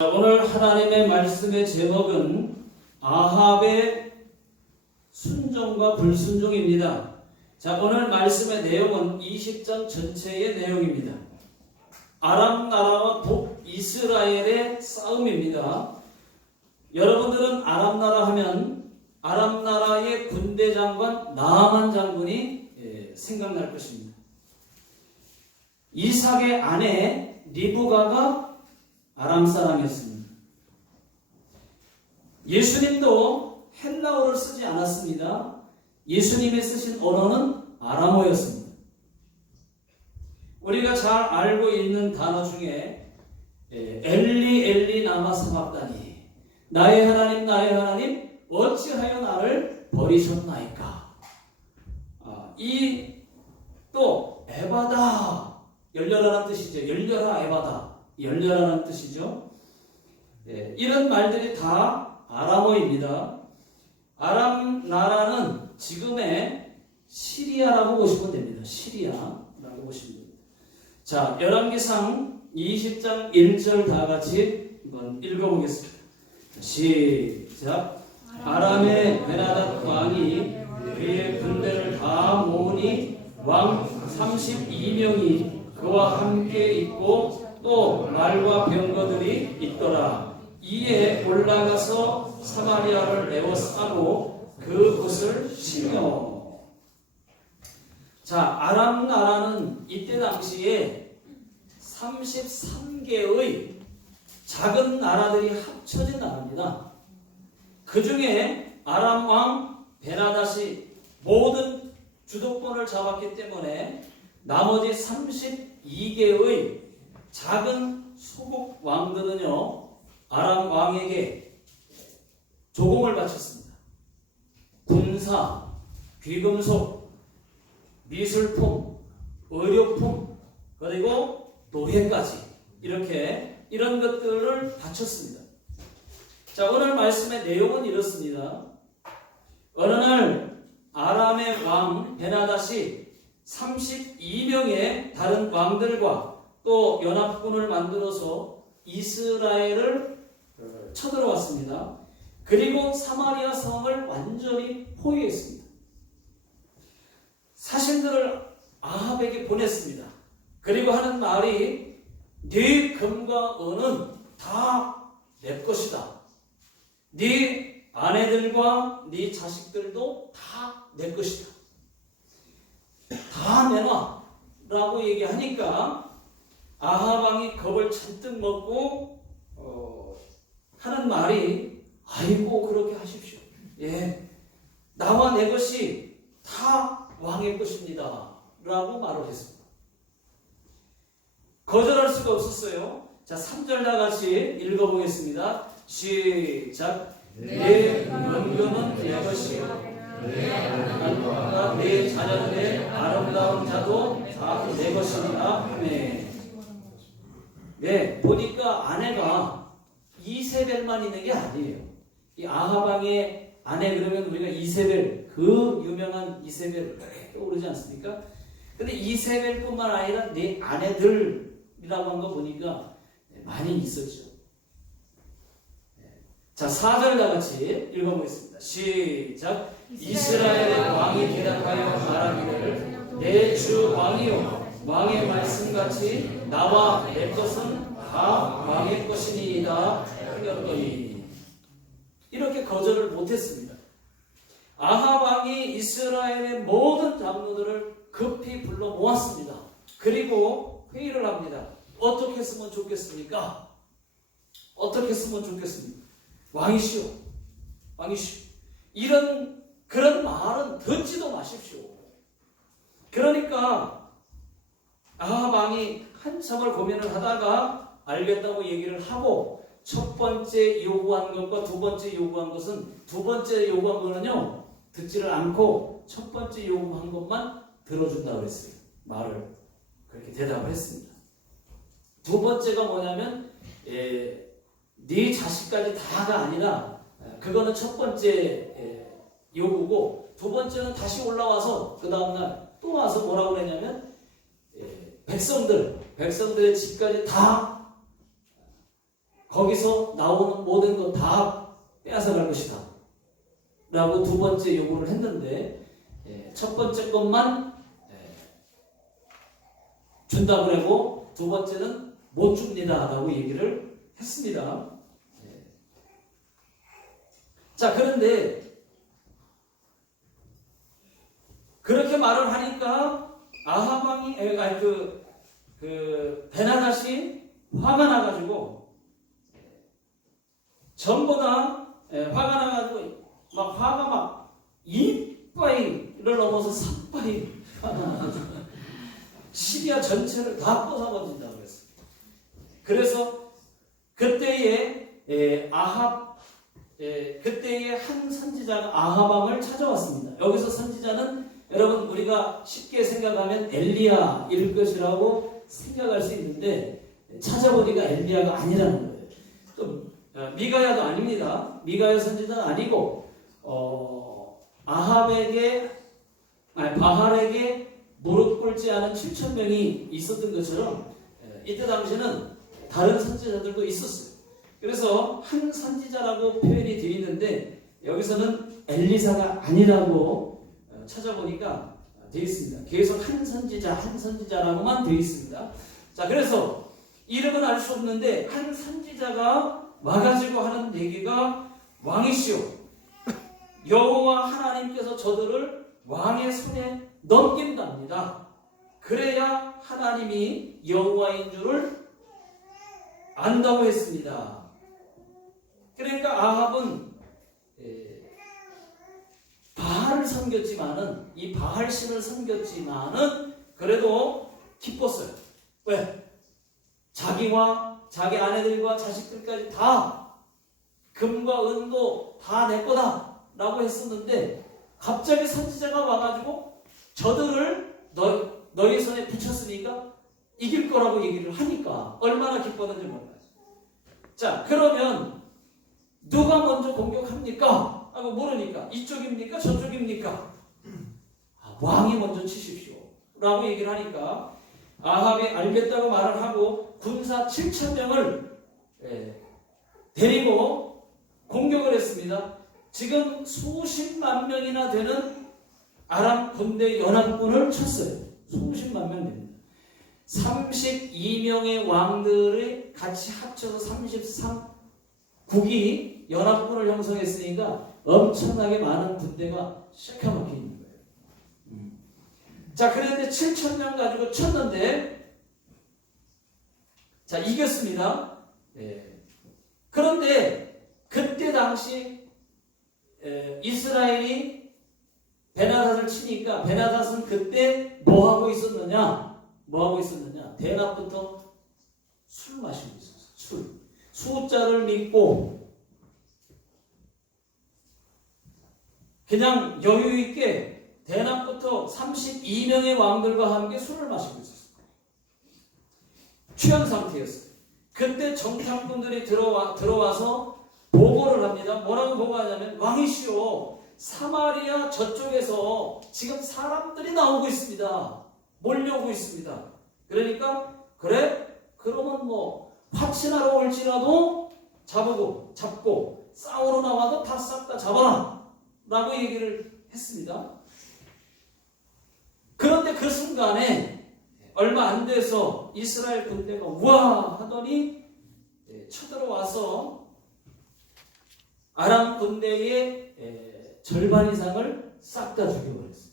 오늘 하나님의 말씀의 제목은 아합의 순종과 불순종입니다. 자, 오늘 말씀의 내용은 20장 전체의 내용입니다. 아람 나라와 북이스라엘의 싸움입니다. 여러분들은 아람 나라 하면 아람 나라의 군대 장관 나아만 장군이 생각날 것입니다. 이삭의 아내 리브가가 아람 사람이었습니다. 예수님도 헬라어를 쓰지 않았습니다. 예수님이 쓰신 언어는 아람어였습니다. 우리가 잘 알고 있는 단어 중에 엘리 엘리 나마 사박다니, 나의 하나님 어찌하여 나를 버리셨나이까. 이 또 에바다, 열려라는 뜻이죠. 열려라 에바다, 열려라는 뜻이죠. 이런 말들이 다 아람어입니다. 아람 나라는 지금의 시리아라고 보시면 됩니다. 시리아라고 보시면 됩니다. 자, 열왕기상 20장 1절 다 같이 한번 읽어보겠습니다. 시작. 아람의 베나닷 왕이 그의 군대를 다 모으니 왕 32명이 그와 함께 있고 또 말과 병거들이 있더라. 이에 올라가서 사마리아를 에워싸고 그곳을 치며. 자, 아람 나라는 이때 당시에 33개의 작은 나라들이 합쳐진 나라입니다. 그 중에 아람 왕 베나닷이 모든 주도권을 잡았기 때문에 나머지 32개의 작은 소국 왕들은요, 아람 왕에게 조공을 바쳤습니다. 군사, 귀금속, 미술품, 의료품, 그리고 노예까지 이런 것들을 바쳤습니다. 자, 오늘 말씀의 내용은 이렇습니다. 어느 날 아람의 왕 베나닷이 32명의 다른 왕들과 또 연합군을 만들어서 이스라엘을 쳐들어왔습니다. 그리고 사마리아 성을 완전히 포위했습니다. 사신들을 아합에게 보냈습니다. 그리고 하는 말이 네 금과 은은 다 내 것이다. 네 아내들과 네 자식들도 다 내 것이다. 다 내놔 라고 얘기하니까 아합 왕이 겁을 잔뜩 먹고 하는 말이, 아이고 그렇게 하십시오. 예, 나와 내 것이 다 왕의 것입니다 라고 말을 했습니다. 거절할 수가 없었어요. 자, 3절 다 같이 읽어보겠습니다. 시작. 내 은금은 내 것이요 내 자녀들의 아름다운 자도 다 내 것입니다. 아멘. 네, 보니까 아내가 이세벨만 있는 게 아니에요. 이 아합 왕의 아내 그러면 우리가 이세벨, 그 유명한 이세벨 떠오르지 않습니까? 근데 이세벨뿐만 아니라 네 아내들이라고 한 거 보니까 많이 있었죠. 자, 4절 다 같이 읽어보겠습니다. 시작. 이스라엘의 왕이 대답하여 말하기를 내 주 왕이요 왕의 말씀같이 나와 내 것은 다 왕의 것이니이다 하였더니. 이렇게 거절을 못했습니다. 아합 왕이 이스라엘의 모든 장로들을 급히 불러 모았습니다. 그리고 회의를 합니다. 어떻게 했으면 좋겠습니까? 어떻게 했으면 좋겠습니까? 왕이시오, 왕이시오. 그런 말은 듣지도 마십시오. 그러니까 아합 왕이 한참을 고민을 하다가 알겠다고 얘기를 하고, 첫 번째 요구한 것과 두 번째 요구한 것은, 두 번째 요구한 거는요 듣지를 않고 첫 번째 요구한 것만 들어준다고 했어요. 말을 그렇게 대답을 했습니다. 두 번째가 뭐냐면 네 자식까지 다가 아니라, 그거는 첫 번째 요구고, 두 번째는 다시 올라와서 그 다음날 또 와서 뭐라고 그랬냐면 백성들의 집까지 다 거기서 나오는 모든 것 다 빼앗아갈 것이다 라고 두 번째 요구를 했는데 첫 번째 것만 준다고 하고 두 번째는 못 줍니다 라고 얘기를 했습니다. 자, 그런데 그렇게 말을 하니까 아합 왕이 베나닷이 화가 나가지고 전부 다 화가 나가지고 화가 막 이빠이를 넘어서 3빠이 화가 나가지고 시리아 전체를 다 뻗어버린다고 그랬어요. 그래서 그때에 그때의 한 선지자가 아합 왕을 찾아왔습니다. 여기서 선지자는 여러분 우리가 쉽게 생각하면 엘리야일 것이라고 생각할 수 있는데 찾아보니까 엘리야가 아니라는 거예요. 또 미가야도 아닙니다. 미가야 선지자는 아니고 바할에게 무릎 꿇지 않은 7,000명이 있었던 것처럼 이때 당시에는 다른 선지자들도 있었어요. 그래서 한 선지자라고 표현이 되어 있는데 여기서는 엘리사가 아니라고 찾아보니까 되어 있습니다. 계속 한 선지자라고만 되어 있습니다. 자, 그래서 이름은 알 수 없는데 한 선지자가 와가지고 하는 얘기가 왕이시오, 여호와 하나님께서 저들을 왕의 손에 넘긴답니다. 그래야 하나님이 여호와인 줄을 안다고 했습니다. 그러니까 아합은 바알을 섬겼지만은 이 바알 신을 섬겼지만은 그래도 기뻤어요. 왜? 자기와 자기 아내들과 자식들까지 다 금과 은도 다 내 거다 라고 했었는데 갑자기 선지자가 와가지고 저들을 너희 손에 붙였으니까 이길 거라고 얘기를 하니까 얼마나 기뻤는지 몰라요. 자, 그러면 누가 먼저 공격합니까? 하고 물으니까 이쪽입니까? 저쪽입니까? 왕이 먼저 치십시오 라고 얘기를 하니까 아합이 알겠다고 말을 하고 군사 7,000명을 데리고 공격을 했습니다. 지금 수십만 명이나 되는 아람 군대 연합군을 쳤어요. 수십만 명 됩니다. 32명의 왕들이 같이 합쳐서 33국이 연합군을 형성했으니까 엄청나게 많은 군대가 시커멓게 있는 거예요. 자, 그런데 7,000명 가지고 쳤는데 자, 이겼습니다. 그런데 그때 당시 이스라엘이 베나닷을 치니까 베나닷은 그때 뭐 하고 있었느냐? 대낮부터 술 마시고 있었어요. 숫자를 믿고 그냥 여유 있게 대낮부터 32명의 왕들과 함께 술을 마시고 있었어요. 취한 상태였어요. 그때 정탐꾼들이 들어와서 보고를 합니다. 뭐라고 보고하냐면 왕이시오, 사마리아 저쪽에서 지금 사람들이 나오고 있습니다. 몰려오고 있습니다. 그러니까 그러면 뭐 화친하러 올지라도 잡고 싸우러 나와도 다 싹 다 잡아라 라고 얘기를 했습니다. 그런데 그 순간에 얼마 안 돼서 이스라엘 군대가 우와 하더니 쳐들어와서 아람 군대의 절반 이상을 싹 다 죽여버렸어요.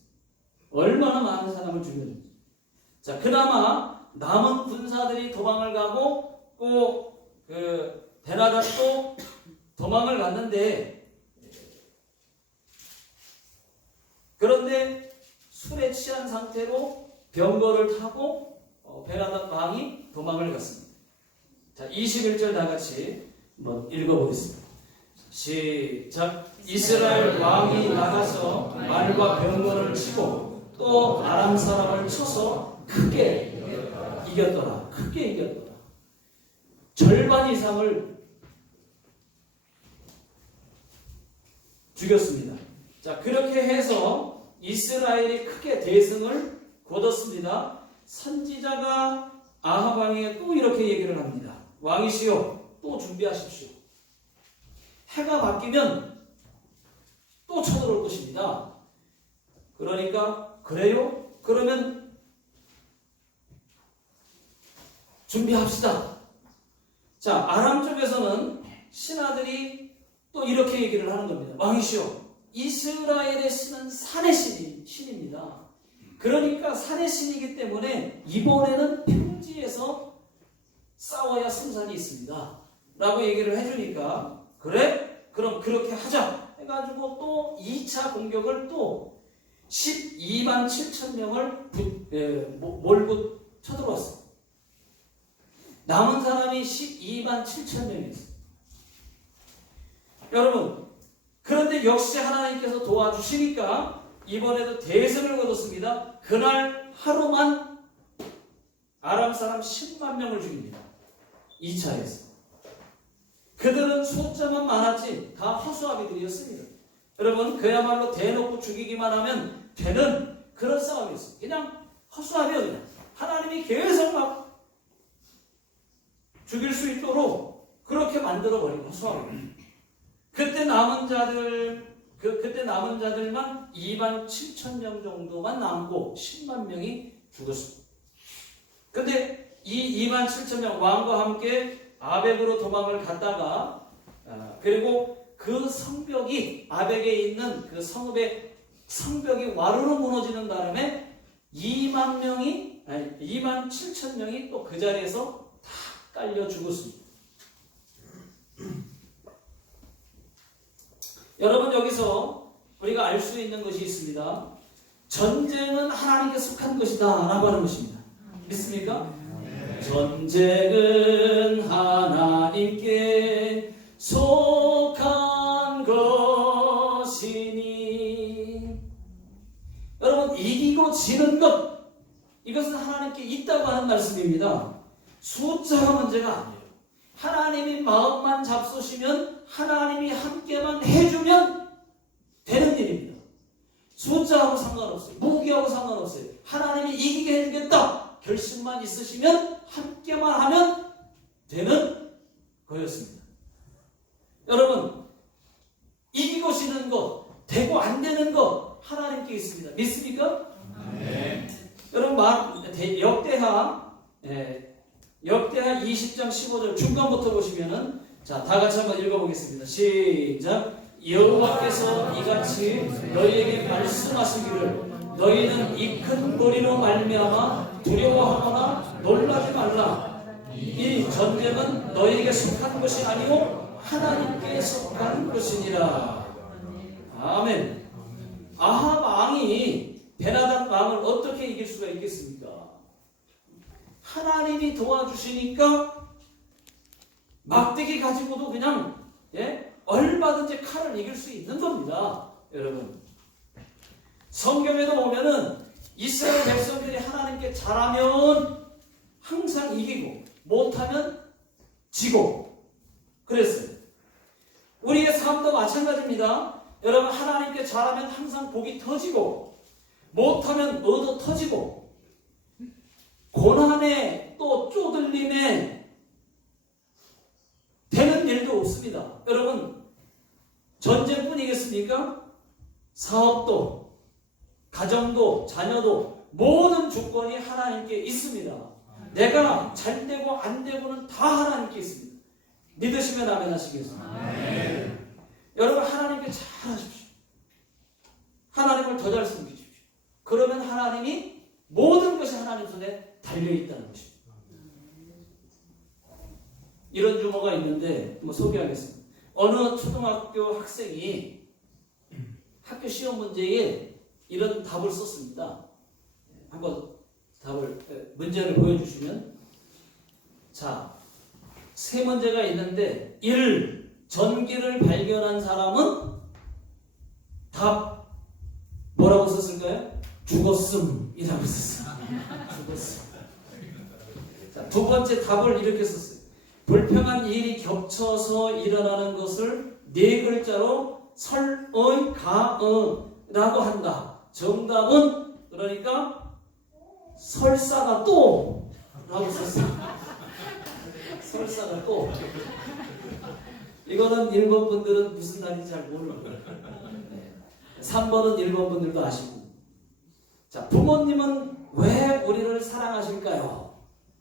얼마나 많은 사람을 죽였는지. 자, 그나마 남은 군사들이 도망을 가고 또 베나닷도 도망을 갔는데 그런데 술에 취한 상태로 병거를 타고 베나닷 왕이 도망을 갔습니다. 자, 21절 다 같이 한번 읽어보겠습니다. 시작. 이스라엘 왕이 나가서 말과 병거를 치고 또 아람 사람을 쳐서 크게 이겼더라. 크게 이겼더라. 절반 이상을 죽였습니다. 자, 그렇게 해서 이스라엘이 크게 대승을 거뒀습니다. 선지자가 아합 왕에게 또 이렇게 얘기를 합니다. 왕이시여, 또 준비하십시오. 해가 바뀌면 또 쳐들어올 것입니다. 그러니까 그래요? 그러면 준비합시다. 자, 아람 쪽에서는 신하들이 또 이렇게 얘기를 하는 겁니다. 왕이시여, 이스라엘의 신은 산의 신입니다. 그러니까 산의 신이기 때문에 이번에는 평지에서 싸워야 승산이 있습니다. 라고 얘기를 해주니까 그래? 그럼 그렇게 하자 해가지고 또 2차 공격을 또 12만 7천 명을 몰고 쳐들어왔어. 남은 사람이 12만 7천 명이었어. 여러분, 그런데 역시 하나님께서 도와주시니까 이번에도 대승을 거뒀습니다. 그날 하루만 아람 사람 10만 명을 죽입니다. 2차에서. 그들은 숫자만 많았지 다 허수아비들이었습니다. 여러분, 그야말로 대놓고 죽이기만 하면 되는 그런 싸움이었어요. 그냥 허수아비였어요. 하나님이 계속 막 죽일 수 있도록 그렇게 만들어버린 허수아비. 그때 남은 자들만 2만 7천 명 정도만 남고 10만 명이 죽었습니다. 근데 이 2만 7천 명 왕과 함께 아벡으로 도망을 갔다가 그리고 그 성벽이 아벡에 있는 그 성읍의 성벽이 와르르 무너지는 바람에 2만 7천 명이 또 그 자리에서 다 깔려 죽었습니다. 여러분, 여기서 우리가 알 수 있는 것이 있습니다. 전쟁은 하나님께 속한 것이다 라고 하는 것입니다. 믿습니까? 전쟁은 하나님께 속한 것이니. 여러분, 이기고 지는 것, 이것은 하나님께 있다고 하는 말씀입니다. 숫자가 문제가 아니에요. 하나님이 마음만 잡수시면, 하나님이 함께만 해주면 되는 일입니다. 숫자하고 상관없어요. 무기하고 상관없어요. 하나님이 이기게 해주겠다 결심만 있으시면, 함께만 하면 되는 거였습니다. 여러분, 이기고 지는 것, 되고 안 되는 것 하나님께 있습니다. 믿습니까? 네. 여러분, 역대하 20장 15절 중간부터 보시면은, 자, 다 같이 한번 읽어보겠습니다. 시작. 여호와께서 이같이 너희에게 말씀하시기를 너희는 이 큰 무리로 말미암아 두려워하거나 놀라지 말라. 이 전쟁은 너희에게 속한 것이 아니오 하나님께 속한 것이니라. 아멘. 아합 왕이 베나단 왕을 어떻게 이길 수가 있겠습니까? 하나님이 도와주시니까 막대기 가지고도 그냥 얼마든지 칼을 이길 수 있는 겁니다. 여러분, 성경에도 보면은 이스라엘 백성들이 하나님께 잘하면 항상 이기고 못하면 지고 그랬어요. 우리의 삶도 마찬가지입니다. 여러분, 하나님께 잘하면 항상 복이 터지고 못하면 얻어 터지고 고난에 또 쪼들림에 되는 일도 없습니다. 여러분, 전쟁뿐이겠습니까? 사업도, 가정도, 자녀도 모든 조건이 하나님께 있습니다. 내가 잘 되고 안 되고는 다 하나님께 있습니다. 믿으시면 아멘 하시겠습니다. 여러분, 하나님께 잘하십시오. 하나님을 더 잘 섬기십시오. 그러면 하나님이 모든 것이 하나님 손에 달려있다는 것입니다. 이런 유머가 있는데 한번 소개하겠습니다. 어느 초등학교 학생이 학교 시험 문제에 이런 답을 썼습니다. 한번 문제를 보여주시면, 자, 세 문제가 있는데 1. 전기를 발견한 사람은 답 뭐라고 썼을까요? 죽었음이라고 썼어요. 죽었음. 자, 두 번째 답을 이렇게 썼어요. 불평한 일이 겹쳐서 일어나는 것을 네 글자로 설의 가라고 한다. 정답은 그러니까 설사가 또 라고 썼어요. 설사가 또 이거는 1번 분들은 무슨 날인지 잘 모르는 거예요. 3번은 1번 분들도 아시고. 자, 부모님은 왜 우리를 사랑하실까요?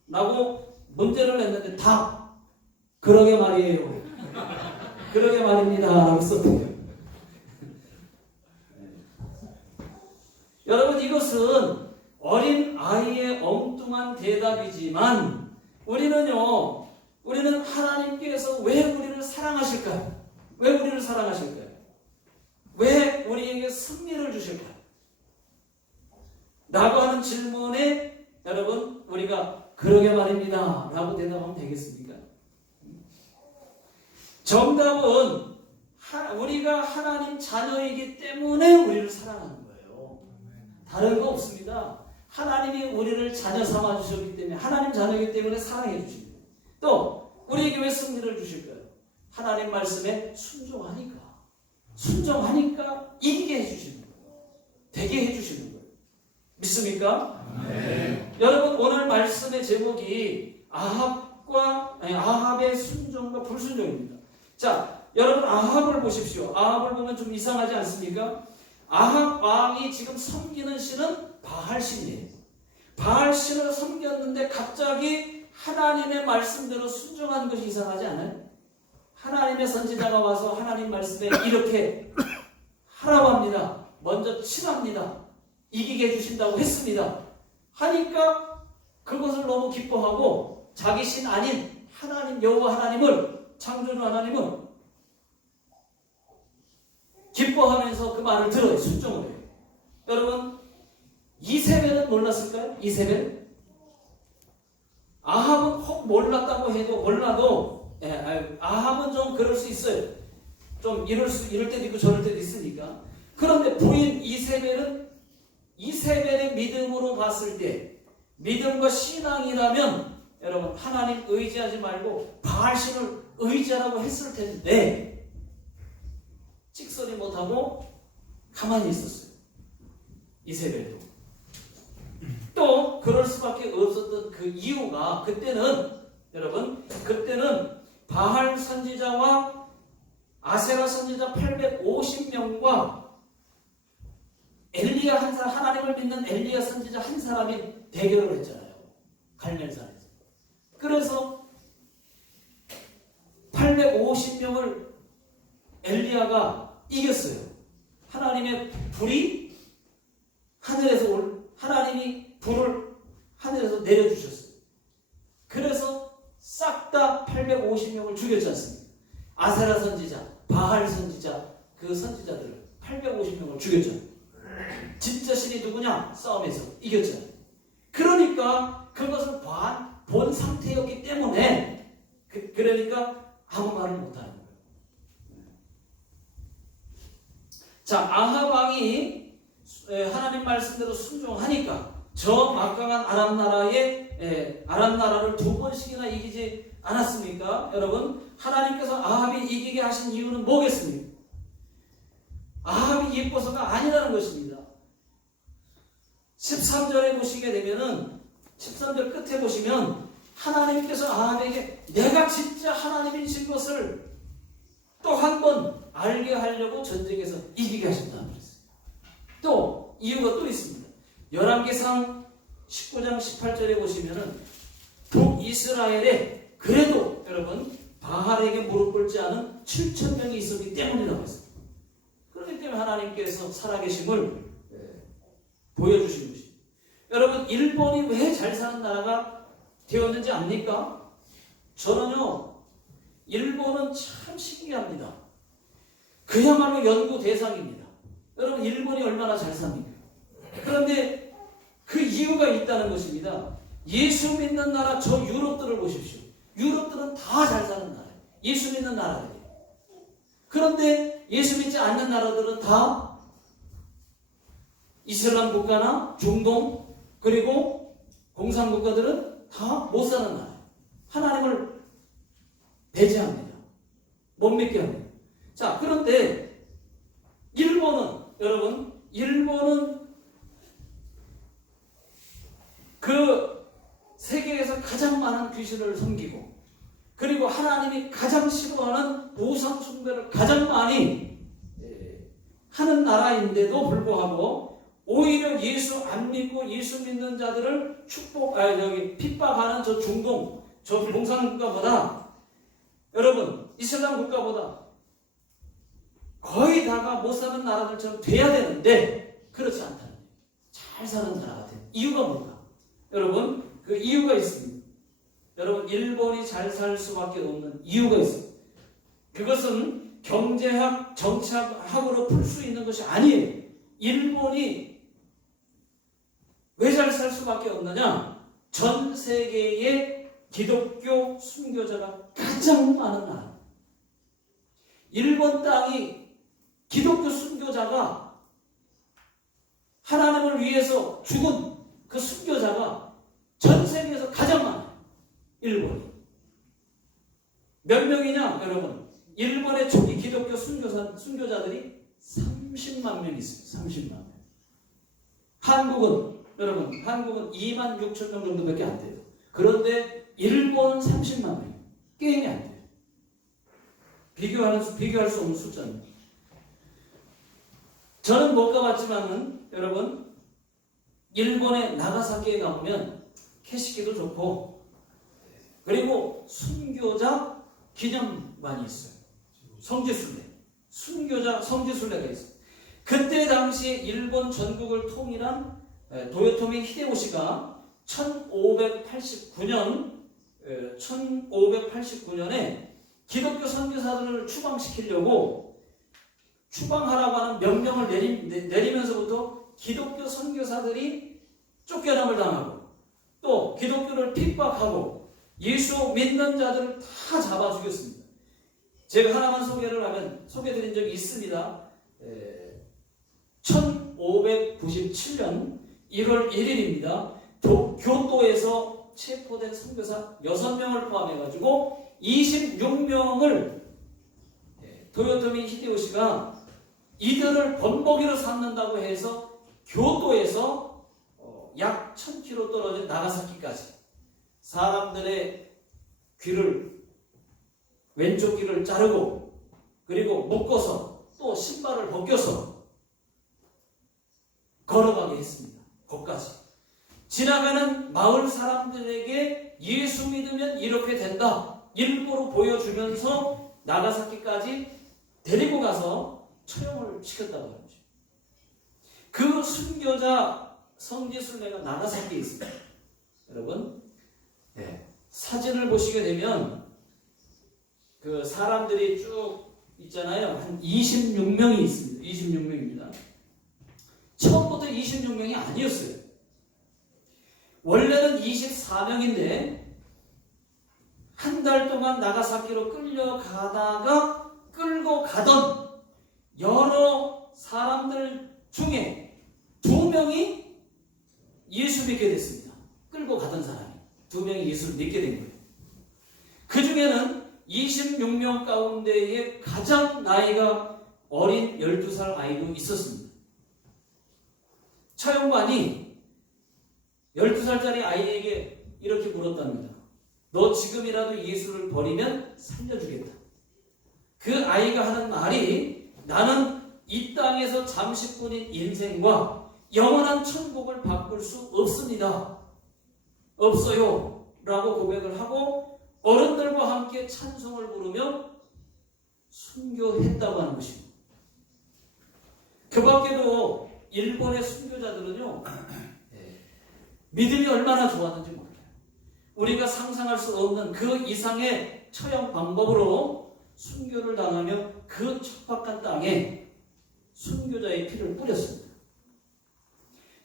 라고 문제를 냈는데 답 그러게 말이에요. 그러게 말입니다. 라고 썼대요. 여러분, 이것은 어린 아이의 엉뚱한 대답이지만 우리는 하나님께서 왜 우리를 사랑하실까요? 왜 우리를 사랑하실까요? 왜 우리에게 승리를 주실까요? 라고 하는 질문에 여러분, 우리가 그러게 말입니다. 라고 대답하면 되겠습니까? 정답은 우리가 하나님 자녀이기 때문에 우리를 사랑하는 거예요. 다른 거 없습니다. 하나님이 우리를 자녀 삼아 주셨기 때문에, 하나님 자녀이기 때문에 사랑해 주십니다. 또 우리에게 왜 승리를 주실까요? 하나님 말씀에 순종하니까 이기게 해주시는 거예요. 되게 해주시는 거예요. 믿습니까? 네. 여러분, 오늘 말씀의 제목이 아합의 순종과 불순종입니다. 자, 여러분, 아합을 보십시오. 아합을 보면 좀 이상하지 않습니까? 아합 왕이 지금 섬기는 신은 바알신이에요. 바알신을 섬겼는데 갑자기 하나님의 말씀대로 순종한 것이 이상하지 않아요? 하나님의 선지자가 와서 하나님 말씀에 이렇게 하라고 합니다. 먼저 칠합니다. 이기게 해주신다고 했습니다. 하니까 그것을 너무 기뻐하고 자기 신 아닌 하나님, 여호와 하나님을, 창조주 하나님은 기뻐하면서 그 말을 들어요. 순종을 해요. 여러분, 이세벨은 몰랐을까요? 이세벨? 아합은 혹 몰랐다고 해도, 몰라도, 아합은 좀 그럴 수 있어요. 좀 이럴 때도 있고 저럴 때도 있으니까. 그런데 부인 이세벨의 믿음으로 봤을 때, 믿음과 신앙이라면 여러분, 하나님 의지하지 말고 바알신을 의지하라고 했을 텐데 찍소리 못하고 가만히 있었어요. 이세벨도. 또 그럴 수밖에 없었던 그 이유가, 그때는 바알 선지자와 아세라 선지자 850명과 엘리야 한 사람, 하나님을 믿는 엘리야 선지자 한 사람이 대결을 했잖아요. 갈멜산에서. 그래서 850명을 엘리야가 이겼어요. 하나님의 불이 하나님이 불을 하늘에서 내려주셨어요. 그래서 싹 다 850명을 죽였지 않습니까? 아세라 선지자, 바알 선지자, 그 선지자들을 850명을 죽였잖아요. 진짜 신이 누구냐? 싸움에서 이겼잖아요. 그러니까 그것을 본 상태였기 때문에 그러니까 아무 말을 못하는 거예요. 자, 아합 왕이 하나님 말씀대로 순종하니까 저 막강한 아람 나라를 2번씩이나 이기지 않았습니까? 여러분, 하나님께서 아합이 이기게 하신 이유는 뭐겠습니까? 아합이 예뻐서가 아니라는 것입니다. 13절에 보시게 되면은 13절 끝에 보시면 하나님께서 아합에게 내가 진짜 하나님이신 것을 또 한 번 알게 하려고 전쟁에서 이기게 하신다는 거였어요. 또 이유가 또 있습니다. 열왕기상 19장 18절에 보시면은 북이스라엘에 그래도 여러분 바알에게 무릎 꿇지 않은 7,000명이 있었기 때문이라고 했습니다. 그렇기 때문에 하나님께서 살아계심을 보여주신 것입니다. 여러분, 일본이 왜 잘 사는 나라가 되었는지 압니까? 저는요, 일본은 참 신기합니다. 그야말로 연구 대상입니다. 여러분, 일본이 얼마나 잘 삽니까? 그런데 그 이유가 있다는 것입니다. 예수 믿는 나라 저 유럽들을 보십시오. 유럽들은 다 잘 사는 나라예요. 예수 믿는 나라들이에요. 그런데 예수 믿지 않는 나라들은 다 이슬람 국가나 중동 그리고 공산국가들은 다 못 사는 나라예요. 하나님을 배제합니다. 못 믿게 합니다. 자, 그런데 일본은 그 세계에서 가장 많은 귀신을 섬기고 그리고 하나님이 가장 싫어하는 우상 숭배를 가장 많이 하는 나라인데도 불구하고 오히려 예수 안 믿고 예수 믿는 자들을 핍박하는 저 중동, 저 동상 국가보다, 여러분 이슬람 국가보다 거의 다가 못 사는 나라들처럼 돼야 되는데 그렇지 않다는 거예요. 잘 사는 나라가 된 이유가 뭘까? 여러분 그 이유가 있습니다. 여러분 일본이 잘 살 수밖에 없는 이유가 있습니다. 그것은 경제학, 정치학으로 풀 수 있는 것이 아니에요. 일본이 왜 잘 살 수밖에 없느냐? 전 세계의 기독교 순교자가 가장 많은 나라. 일본 땅이 기독교 순교자가 하나님을 위해서 죽은 그 순교자가 전 세계에서 가장 많아요. 일본이. 몇 명이냐, 여러분? 일본의 초기 기독교 순교자들이 30만 명 있습니다. 30만 명. 한국은, 여러분, 한국은 2만 6천 명 정도밖에 안 돼요. 그런데 일본 30만 명. 게임이 안 돼요. 비교할 수 없는 숫자입니다. 저는 못 가봤지만은, 여러분, 일본의 나가사키에 가보면 캐시키도 좋고, 그리고 순교자 기념관이 있어요. 성지순례. 순교자 성지순례가 있어요. 그때 당시에 일본 전국을 통일한 도요토미 히데요시가 1589년에 기독교 선교사들을 추방시키려고 추방하라고 하는 명령을 내리면서부터 기독교 선교사들이 쫓겨남을 당하고 또 기독교를 핍박하고 예수 믿는 자들을 다 잡아 죽였습니다. 제가 하나만 소개드린 적이 있습니다. 1597년 1월 1일입니다. 교토에서 체포된 선교사 6명을 포함해가지고 26명을 도요토미 히데요시가 이들을 본보기로 삼는다고 해서 교토에서 약 1000km 떨어진 나가사키까지 사람들의 왼쪽 귀를 자르고 그리고 묶어서 또 신발을 벗겨서 걸어가게 했습니다. 거기까지. 지나가는 마을 사람들에게 예수 믿으면 이렇게 된다. 일부러 보여주면서 나가사키까지 데리고 가서 처형을 시켰다고 하는 거죠. 그 순교자 성지순례가 나가사키에 있습니다. 여러분, 사진을 보시게 되면 그 사람들이 쭉 있잖아요. 한 26명이 있습니다. 26명입니다. 처음부터 26명이 아니었어요. 원래는 24명인데 한 달 동안 나가사키로 끌고 가던 여러 사람들 중에 2명이 예수 믿게 됐습니다. 끌고 가던 사람이 2명이 예수를 믿게 된 거예요. 그 중에는 26명 가운데에 가장 나이가 어린 12살 아이도 있었습니다. 처형관이 12살짜리 아이에게 이렇게 물었답니다. 너 지금이라도 예수를 버리면 살려주겠다. 그 아이가 하는 말이 나는 이 땅에서 잠시뿐인 인생과 영원한 천국을 바꿀 수 없습니다. 없어요. 라고 고백을 하고 어른들과 함께 찬송을 부르며 순교했다고 하는 것입니다. 그 밖에도 일본의 순교자들은요, 믿음이 얼마나 좋았는지 몰라요. 우리가 상상할 수 없는 그 이상의 처형 방법으로 순교를 당하며 그 척박한 땅에 순교자의 피를 뿌렸습니다.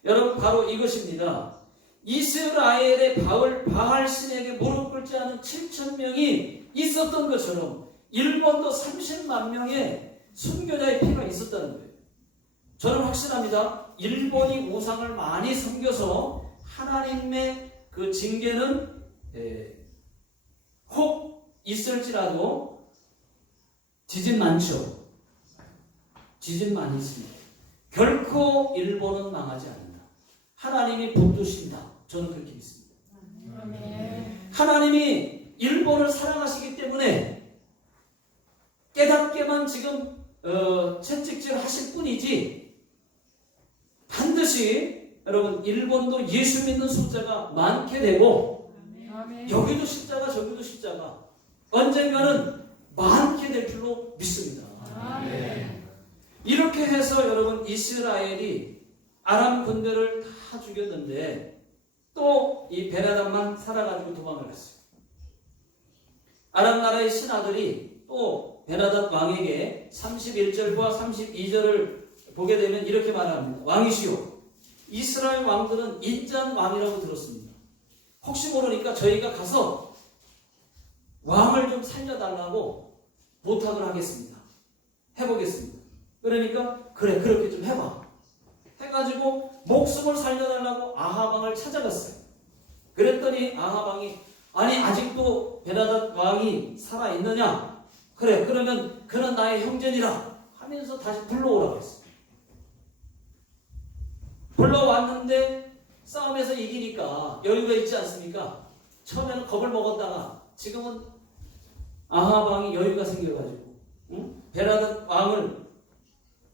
여러분, 바로 이것입니다. 이스라엘의 바알 신에게 무릎 꿇지 않은 7,000명이 있었던 것처럼 일본도 30만 명의 순교자의 피가 있었다는 거예요. 저는 확신합니다. 일본이 우상을 많이 섬겨서 하나님의 그 징계는 혹 있을지라도 지진 많죠. 지진 많이 있습니다. 결코 일본은 망하지 않는다. 하나님이 붙드신다. 저는 그렇게 믿습니다. 하나님이 일본을 사랑하시기 때문에 깨닫게만 지금 채찍질 하실 뿐이지, 반드시 여러분 일본도 예수 믿는 숫자가 많게 되고, 여기도 십자가 저기도 십자가 언젠가는 많게 될 줄로 믿습니다. 이렇게 해서 여러분 이스라엘이 아람 군대를 다 죽였는데 또 이 베나단만 살아가지고 도망을 갔어요. 아람 나라의 신하들이 또 베나단 왕에게 31절과 32절을 보게 되면 이렇게 말합니다. 왕이시오, 이스라엘 왕들은 인자한 왕이라고 들었습니다. 혹시 모르니까 저희가 가서 왕을 좀 살려달라고 부탁을 하겠습니다. 해보겠습니다. 그러니까 그래, 그렇게 좀 해봐 해가지고 목숨을 살려달라고 아합 왕을 찾아갔어요. 그랬더니 아합 왕이 아니 아직도 베나단 왕이 살아있느냐? 그래, 그러면 그는 나의 형제니라 하면서 다시 불러오라고 했어요. 불러왔는데 싸움에서 이기니까 여유가 있지 않습니까? 처음에는 겁을 먹었다가 지금은 아합 왕이 여유가 생겨가지고 베나단 왕을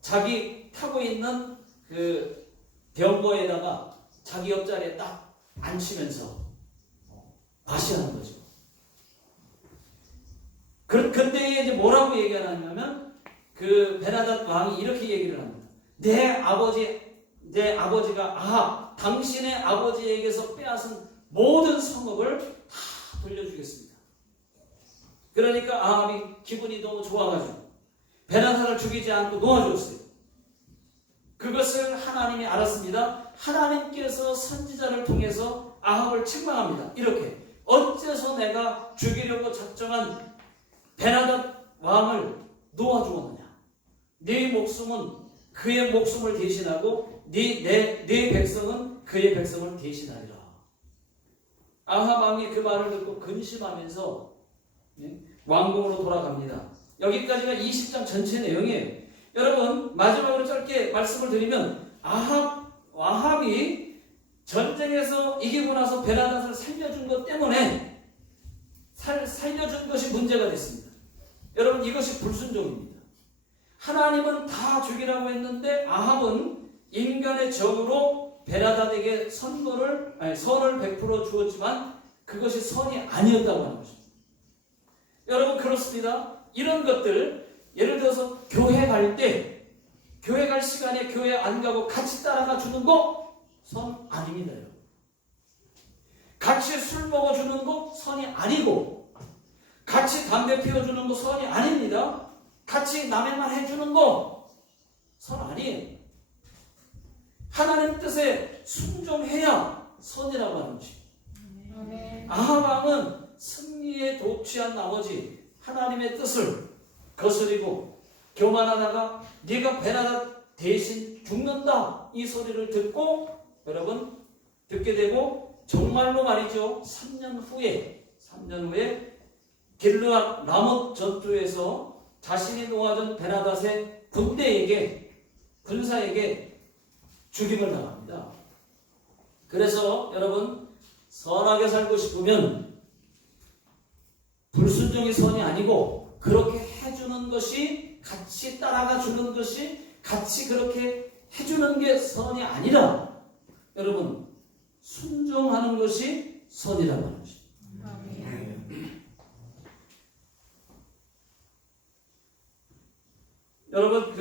자기 타고 있는 그 병거에다가 자기 옆자리에 딱 앉히면서 과시하는 거죠. 그때 이제 뭐라고 얘기를 하냐면 그 베나단 왕이 이렇게 얘기를 합니다. 내 아버지가 아합, 당신의 아버지에게서 빼앗은 모든 성읍을 다 돌려주겠습니다. 그러니까 아합이 기분이 너무 좋아가지고 베나단을 죽이지 않고 놓아줬어요. 그것을 하나님이 알았습니다. 하나님께서 선지자를 통해서 아합을 책망합니다. 이렇게 어째서 내가 죽이려고 작정한 베나단 왕을 놓아주었느냐? 네 목숨은 그의 목숨을 대신하고 네 백성은 그의 백성을 대신하리라. 아합 왕이 그 말을 듣고 근심하면서 왕궁으로 돌아갑니다. 여기까지가 20장 전체 내용이에요. 여러분, 마지막으로 짧게 말씀을 드리면 아합이 전쟁에서 이기고 나서 베나단을 살려준 것 때문에 살려준 것이 문제가 됐습니다. 여러분, 이것이 불순종입니다. 하나님은 다 죽이라고 했는데 아합은 인간의 정으로 베나단에게 선을 베풀어 주었지만 그것이 선이 아니었다고 하는 것입니다. 여러분, 그렇습니다. 이런 것들, 예를 들어서 교회 갈 때, 교회 갈 시간에 교회 안 가고 같이 따라가 주는 거 선 아닙니다. 같이 술 먹어주는 거 선이 아니고, 같이 담배 피워주는 거 선이 아닙니다. 같이 남의 말 해주는 거 선 아니에요. 하나님 뜻에 순종해야 선이라고 하는 것입니다. 아합 왕은 승리에 도취한 나머지 하나님의 뜻을 거스리고 교만하다가 네가 베나단 대신 죽는다 이 소리를 듣고 여러분 듣게 되고 정말로 말이죠. 3년 후에 길르앗 라못 전투에서 자신이 놓아준 베나단의 군사에게 죽임을 당합니다. 그래서 여러분 선하게 살고 싶으면 불순종이 선이 아니고 그렇게 해주는 것이, 같이 따라가 주는 것이, 같이 그렇게 해주는 게 선이 아니라 여러분 순종하는 것이 선이라고 하는 것입니다. 여러분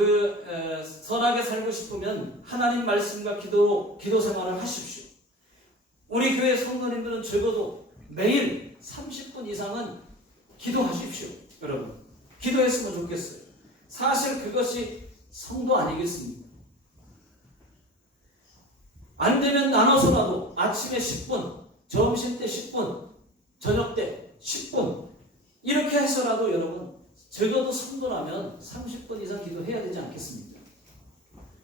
선하게 살고 싶으면 하나님 말씀과 기도 생활을 하십시오. 우리 교회 성도님들은 적어도 매일 30분 이상은 기도하십시오. 여러분 기도했으면 좋겠어요. 사실 그것이 성도 아니겠습니까? 안 되면 나눠서라도 아침에 10분, 점심 때 10분, 저녁 때 10분 이렇게 해서라도 여러분 적어도 성도라면 30분 이상 기도해야 되지 않겠습니까?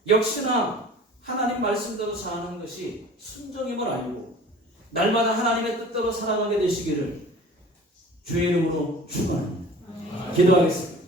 역시나 하나님 말씀대로 사는 것이 순종임을 알고 날마다 하나님의 뜻대로 살아가게 되시기를 주의 이름으로 축원합니다. 기도하겠습니다.